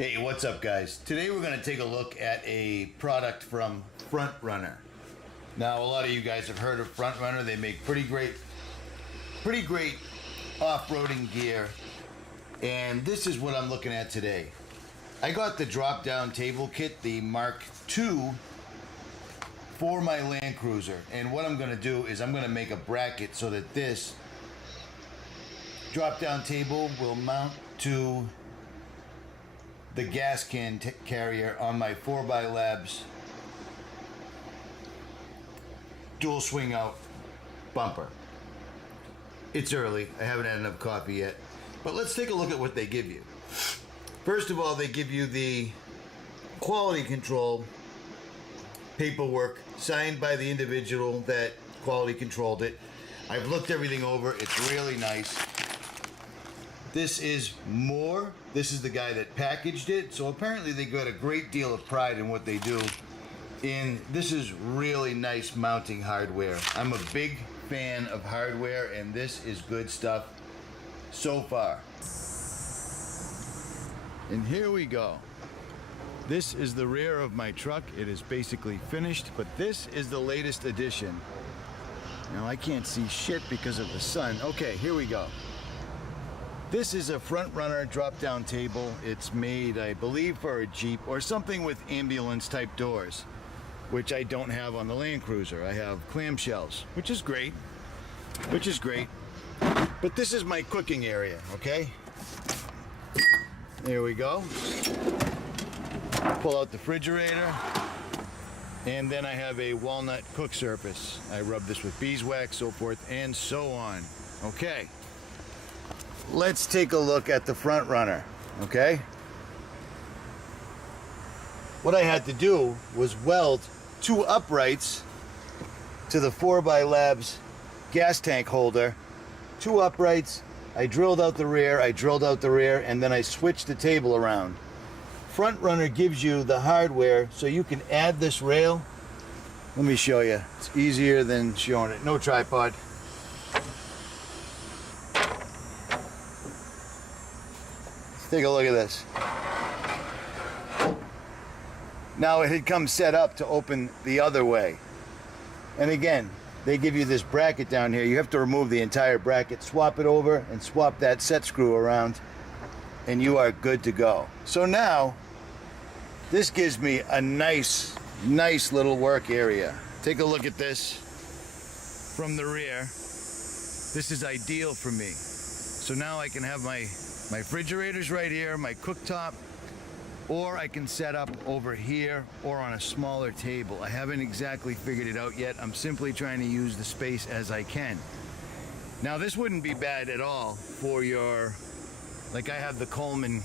Hey, what's up guys? Today we're going to take a look at a product from FRONTRUNNER. Now a lot of you guys have heard of FRONTRUNNER. They make pretty great off-roading gear, and this is what I'm looking at today. I got the drop-down table kit, the Mark II, for my Land Cruiser, and what I'm going to do is I'm going to make a bracket so that this drop-down table will mount to the gas can carrier on my 4x Labs dual swing out bumper. It's early, I haven't had enough coffee yet, but let's take a look at what they give you. First of all, they give you the quality control paperwork signed by the individual that quality controlled it. I've looked everything over, it's really nice. This is Moore. This is the guy that packaged it. So apparently they got a great deal of pride in what they do. And this is really nice mounting hardware. I'm a big fan of hardware, and this is good stuff so far. And here we go. This is the rear of my truck. It is basically finished, but this is the latest edition. Now I can't see shit because of the sun. Okay, here we go. This is a FRONTRUNNER drop-down table. It's made, I believe, for a Jeep or something with ambulance-type doors, which I don't have on the Land Cruiser. I have clamshells, which is great, But this is my cooking area, okay? There we go. Pull out the refrigerator, and then I have a walnut cook surface. I rub this with beeswax, so forth and so on. Okay. Let's take a look at the FRONTRUNNER, okay? What I had to do was weld two uprights to the 4x Labs gas tank holder. Two uprights, I drilled out the rear, and then I switched the table around. FRONTRUNNER gives you the hardware so you can add this rail. Let me show you. It's easier than showing it. No tripod. Take a look at this. Now it had come set up to open the other way. And again, they give you this bracket down here. You have to remove the entire bracket, swap it over, and swap that set screw around, and you are good to go. So now, this gives me a nice little work area. Take a look at this from the rear. This is ideal for me. So now I can have my refrigerator's right here, my cooktop, or I can set up over here or on a smaller table. I haven't exactly figured it out yet. I'm simply trying to use the space as I can. Now this wouldn't be bad at all for your, like I have the Coleman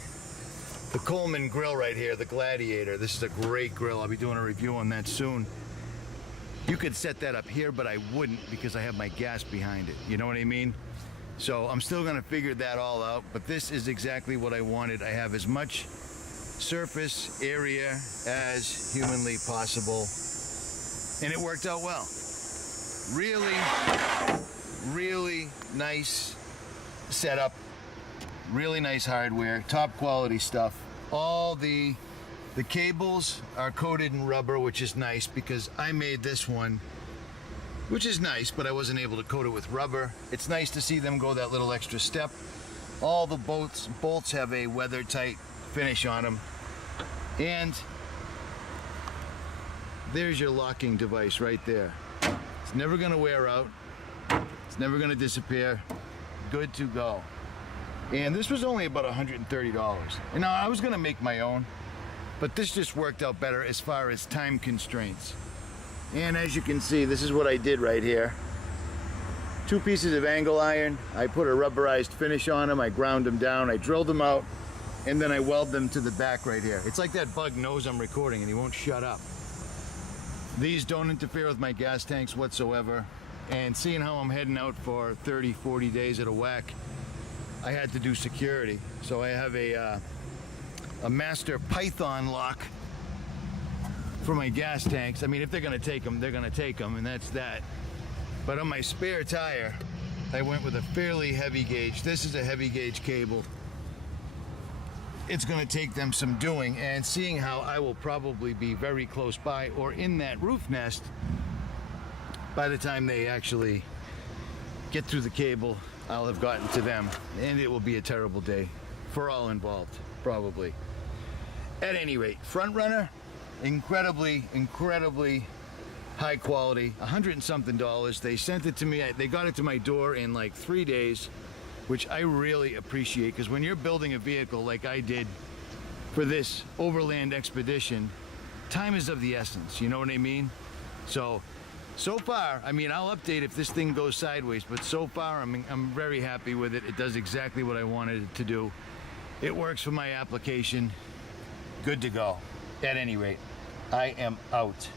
grill right here, the Gladiator. This is a great grill. I'll be doing a review on that soon. You could set that up here, but I wouldn't because I have my gas behind it. You know what I mean? So I'm still gonna figure that all out, but this is exactly what I wanted. I have as much surface area as humanly possible, and it worked out well. Really nice setup, really nice hardware, top quality stuff. All the cables are coated in rubber, which is nice because I made this one, which is nice, but I wasn't able to coat it with rubber. It's nice to see them go that little extra step. All the bolts have a weather-tight finish on them. And there's your locking device right there. It's never gonna wear out. It's never gonna disappear. Good to go. And this was only about $130. And now I was gonna make my own, but this just worked out better as far as time constraints. And as you can see, this is what I did right here. 2 pieces of angle iron. I put a rubberized finish on them. I ground them down. I drilled them out, and then I weld them to the back right here. It's like that bug knows I'm recording and he won't shut up. These don't interfere with my gas tanks whatsoever. And seeing how I'm heading out for 30, 40 days at a whack, I had to do security. So I have a master Python lock for my gas tanks. I mean, if they're gonna take them, they're gonna take them, and that's that. But on my spare tire, I went with a fairly heavy gauge. This is a heavy gauge cable. it's going to take them some doing, and seeing how I will probably be very close by or in that roof nest by the time they actually get through the cable, I'll have gotten to them, and it will be a terrible day for all involved, probably. At any rate, FRONTRUNNER, incredibly high quality, $100 and something. They sent it to me, they got it to my door in like 3 days, which I really appreciate, because when you're building a vehicle like I did for this overland expedition, time is of the essence, you know what I mean? So far, I mean, I'll update if this thing goes sideways, but so far I'm very happy with it. It does exactly what I wanted it to do. It works for my application. Good to go. At any rate, I am out.